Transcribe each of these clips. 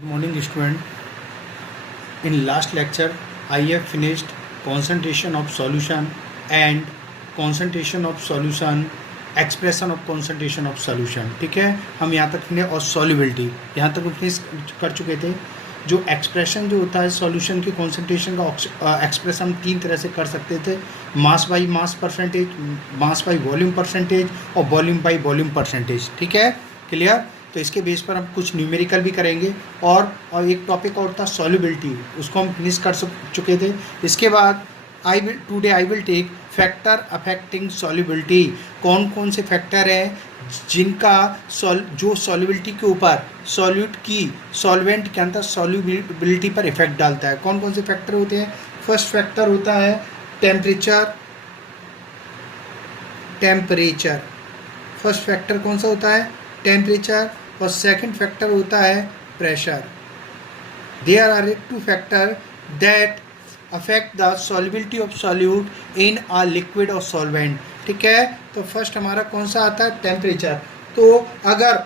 Good morning, student. In last lecture, I have finished concentration of solution and concentration of solution, expression of concentration of solution. ठीक है, हम यहाँ तक finish और solubility यहाँ तक फिनिश कर चुके थे. जो एक्सप्रेशन जो होता है सॉल्यूशन की कॉन्सेंट्रेशन का एक्सप्रेशन हम तीन तरह से कर सकते थे. Mass by mass percentage, mass by volume percentage और वॉल्यूम बाई वॉल्यूम परसेंटेज. ठीक है, क्लियर. तो इसके बेस पर हम कुछ न्यूमेरिकल भी करेंगे और एक टॉपिक और था सॉल्युबिलिटी, उसको हम फिनिश कर चुके थे. इसके बाद today I will take factor affecting solubility. कौन कौन से फैक्टर हैं जिनका जो सॉल्युबिलिटी के ऊपर सॉल्यूट की सॉल्वेंट के अंदर सॉल्युबिलिटी पर इफेक्ट डालता है. कौन कौन से फैक्टर होते हैं? फर्स्ट फैक्टर होता है टेम्परेचर. फर्स्ट फैक्टर कौन सा होता है? टेम्परेचर. और सेकंड फैक्टर होता है pressure. There are two factor that affect the solubility of solute in a liquid और सॉल्वेंट. ठीक है, तो फर्स्ट हमारा कौन सा आता है? टेम्परेचर. तो अगर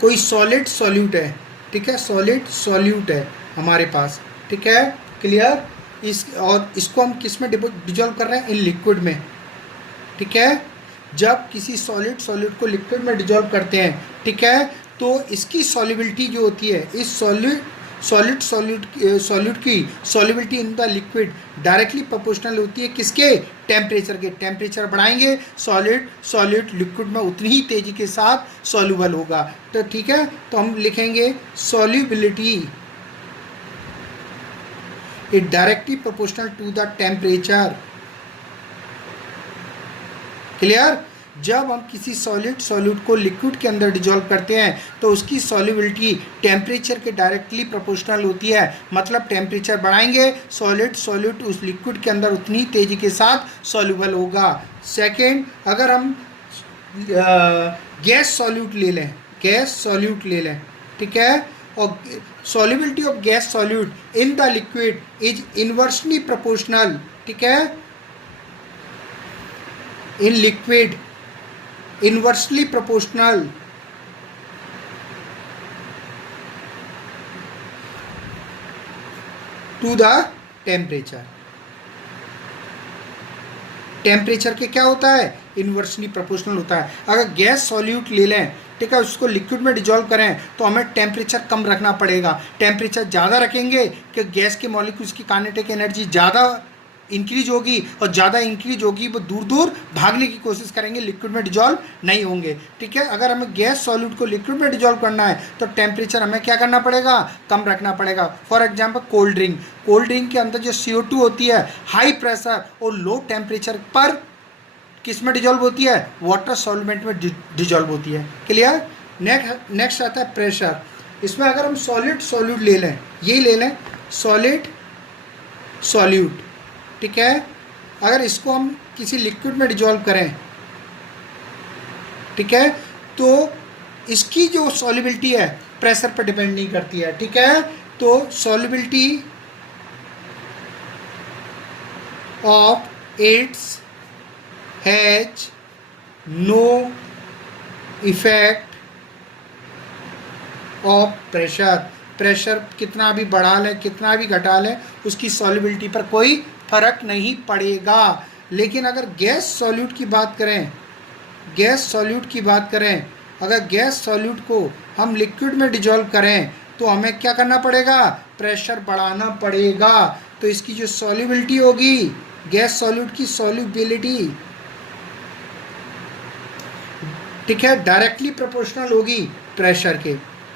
कोई सॉलिड सॉल्यूट है, ठीक है, सॉलिड सॉल्यूट है हमारे पास, ठीक है, क्लियर. इसको हम किस में डिजॉल्व कर रहे हैं? इन लिक्विड में. ठीक है, जब किसी सॉल्यूट को लिक्विड में डिजॉल्व करते हैं, ठीक है, तो इसकी सॉल्युबिलिटी जो होती है, इस सॉल्यूट की solubility in the liquid directly proportional होती है किसके? टेम्परेचर के. टेम्परेचर बढ़ाएंगे सॉल्यूट लिक्विड में उतनी ही तेजी के साथ सॉल्यूबल होगा. तो ठीक है, तो हम लिखेंगे solubility is directly proportional to the temperature. Clear. जब हम किसी सॉल्यूट को लिक्विड के अंदर डिजॉल्व करते हैं तो उसकी सॉल्युबिलिटी टेम्परेचर के डायरेक्टली प्रोपोर्शनल होती है. मतलब टेम्परेचर बढ़ाएंगे सॉल्यूट उस लिक्विड के अंदर उतनी तेजी के साथ सॉल्यूबल होगा. सेकंड, अगर हम गैस सॉल्यूट ले लें, ठीक है, और solubility of gas solute in the liquid is inversely proportional. ठीक है, in liquid inversely proportional to the temperature. Temperature के क्या होता है? इनवर्सली प्रोपोर्शनल होता है. अगर गैस सॉल्यूट ले लें, ठीक है, उसको लिक्विड में डिजॉल्व करें तो हमें टेम्परेचर कम रखना पड़ेगा. टेम्परेचर ज़्यादा रखेंगे कि गैस के मॉलिक्यूल्स की काइनेटिक एनर्जी ज़्यादा इंक्रीज होगी, और ज़्यादा इंक्रीज होगी वो दूर दूर भागने की कोशिश करेंगे, लिक्विड में डिजॉल्व नहीं होंगे. ठीक है, अगर हमें गैस सॉल्यूट को लिक्विड में डिजॉल्व करना है तो टेम्परेचर हमें क्या करना पड़ेगा? कम रखना पड़ेगा. फॉर एग्जांपल कोल्ड ड्रिंक के अंदर जो CO2 होती है हाई प्रेशर और लो टेम्परेचर पर किस में डिजॉल्व होती है? वाटर सॉल्वेंट में डिजॉल्व होती है. क्लियर. नेक्स्ट आता है प्रेशर. इसमें अगर हम सॉल्यूट ले लें, यही ले लें सॉलिड सॉल्यूट, ठीक है, अगर इसको हम किसी लिक्विड में डिजॉल्व करें, ठीक है, तो इसकी जो सॉल्युबिलिटी है प्रेशर पर डिपेंड नहीं करती है. ठीक है, तो solubility of its has no effect of pressure कितना भी बढ़ा लें, कितना भी घटा लें, उसकी सॉल्युबिलिटी पर कोई फर्क नहीं पड़ेगा. लेकिन अगर गैस सॉल्यूट की बात करें, अगर गैस सॉल्यूट को हम लिक्विड में डिजॉल्व करें तो हमें क्या करना पड़ेगा? प्रेशर बढ़ाना पड़ेगा. तो इसकी जो सॉल्युबिलिटी होगी, गैस सॉल्यूट की सॉल्युबिलिटी, ठीक है, डायरेक्टली प्रोपोर्शनल होगी प्रेशर के.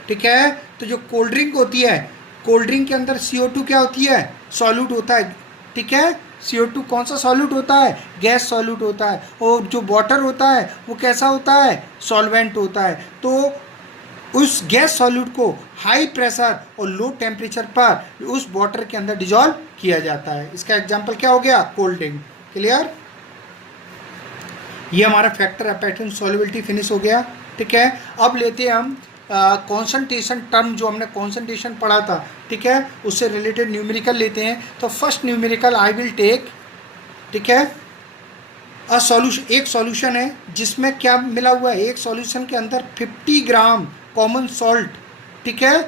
ठीक है, तो जो कोल्ड ड्रिंक होती है, कोल्ड ड्रिंक के अंदर CO2 क्या होती है? सॉल्यूट होता है. ठीक है, CO2 कौन सा सॉल्यूट होता है? गैस सॉल्यूट होता है. और जो वाटर होता है वो कैसा होता है? सॉल्वेंट होता है. तो उस गैस सॉल्यूट को हाई प्रेशर और लो टेम्परेचर पर उस वाटर के अंदर डिजॉल्व किया जाता है. इसका एग्जांपल क्या हो गया? Cold drink. क्लियर. ये हमारा फैक्टर अफेक्टिंग सॉल्युबिलिटी फिनिश हो गया. ठीक है, अब लेते हैं हम कॉन्सेंट्रेशन टर्म, जो हमने कॉन्सेंट्रेशन पढ़ा था, ठीक है, उससे रिलेटेड न्यूमेरिकल लेते हैं. तो first numerical I will take, ठीक है, एक सॉल्यूशन है जिसमें क्या मिला हुआ है? एक सॉल्यूशन के अंदर 50 ग्राम कॉमन सॉल्ट, ठीक है,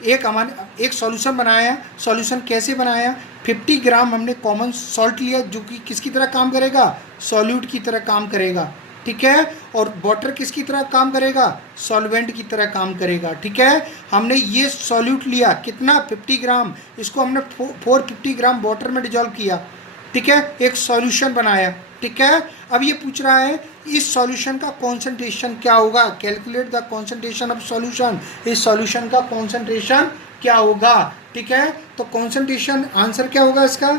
एक सॉल्यूशन बनाया। सॉल्यूशन कैसे बनाया? 50 ग्राम हमने कॉमन सॉल्ट लिया जो कि किसकी तरह काम करेगा? सॉल्यूट की तरह काम करेगा, ठीक है। और वाटर किसकी तरह काम करेगा? सॉल्वेंट की तरह काम करेगा, ठीक है। हमने ये सॉल्यूट लिया कितना? 50 ग्राम। इसको हमने 450 ग्राम वाटर में डिजॉल्व किया, ठीक है, एक सॉल्यूशन बनाया, ठीक है। अब ये पूछ रहा है इस सॉल्यूशन का कॉन्सेंट्रेशन क्या होगा? Calculate the concentration of solution. इस सॉल्यूशन का कॉन्सेंट्रेशन क्या होगा, ठीक है। तो कॉन्सेंट्रेशन, आंसर क्या होगा इसका?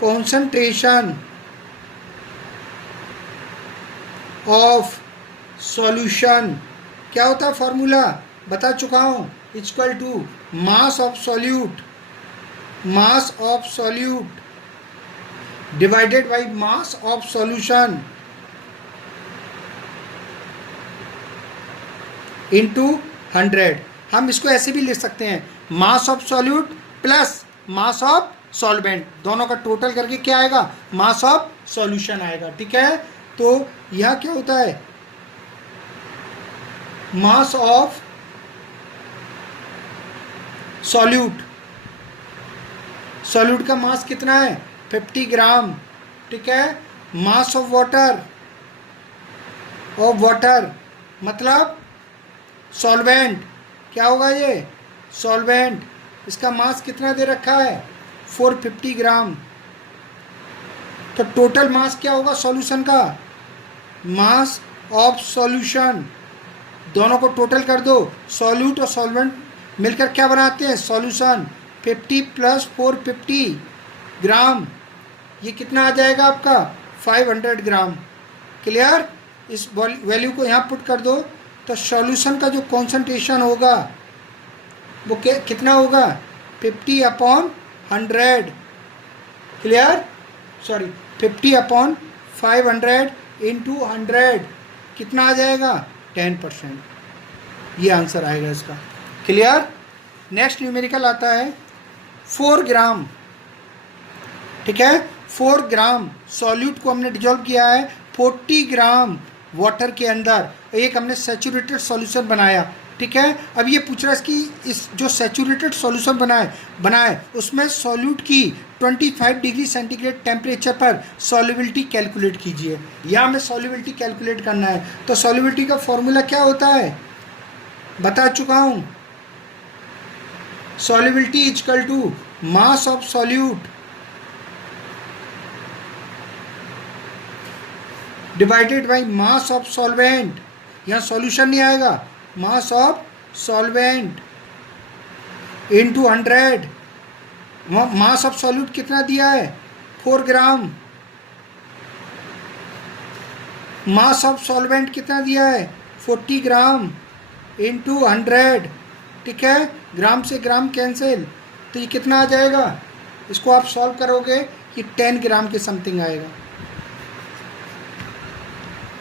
कॉन्सेंट्रेशन ऑफ सॉल्यूशन क्या होता है? फॉर्मूला बता चुका हूँ, equal to mass of solute, mass of solute divided by mass of solution into 100। हम इसको ऐसे भी लिख सकते हैं, mass of solute plus mass of solvent, दोनों का टोटल करके क्या आएगा? मास ऑफ सॉल्यूशन आएगा, ठीक है। तो यह क्या होता है? मास ऑफ सॉल्यूट, सॉल्यूट का मास कितना है? 50 ग्राम, ठीक है। मास ऑफ वाटर, मतलब सॉल्वेंट, क्या होगा ये? सॉल्वेंट, इसका मास कितना दे रखा है? 450 ग्राम। तो टोटल मास क्या होगा सॉल्यूशन का? मास ऑफ सॉल्यूशन, दोनों को टोटल कर दो, सॉल्यूट और सॉल्वेंट मिलकर क्या बनाते हैं? सॉल्यूशन। 50 प्लस 450 ग्राम, ये कितना आ जाएगा आपका? 500 ग्राम। क्लियर? इस वैल्यू को यहाँ पुट कर दो तो सॉल्यूशन का जो कॉन्सेंट्रेशन होगा वो कितना होगा? 50/100। क्लियर? सॉरी, 50/500 इंटू 100 कितना आ जाएगा? 10%। ये आंसर आएगा इसका। क्लियर? नेक्स्ट न्यूमेरिकल आता है 4 ग्राम, ठीक है। 4 ग्राम सॉल्यूट को हमने डिजॉल्व किया है 40 ग्राम वाटर के अंदर, एक हमने सैचुरेटेड सॉल्यूशन बनाया, ठीक है। अब ये पूछ रहा है कि इस जो सैचुरेटेड सॉल्यूशन बनाए उसमें सॉल्यूट की 25 डिग्री सेंटीग्रेड टेम्परेचर पर सॉल्युबिलिटी कैलकुलेट कीजिए। या हमें सॉल्युबिलिटी कैलकुलेट करना है तो सॉल्युबिलिटी का फॉर्मूला क्या होता है? बता चुका हूँ, solubility equal to mass of solute divided by mass of solvent. यहाँ सॉल्यूशन नहीं आएगा, mass of solvent into 100। Mass of solute कितना दिया है? 4 ग्राम। मास ऑफ सॉल्वेंट कितना दिया है? 40 ग्राम इंटू 100, ठीक है। ग्राम से ग्राम कैंसिल, तो ये कितना आ जाएगा? इसको आप सॉल्व करोगे ये 10 ग्राम के समथिंग आएगा।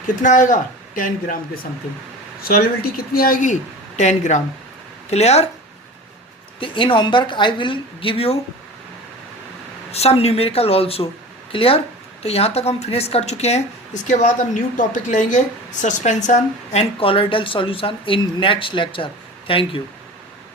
कितना आएगा? 10 ग्राम के समथिंग। सॉल्युबिलिटी कितनी आएगी? 10 ग्राम। क्लियर? तो in homework I will give you some numerical also. Clear? तो यहाँ तक हम फिनिश कर चुके हैं। इसके बाद हम न्यू टॉपिक लेंगे, suspension and colloidal solution in next lecture. Thank you.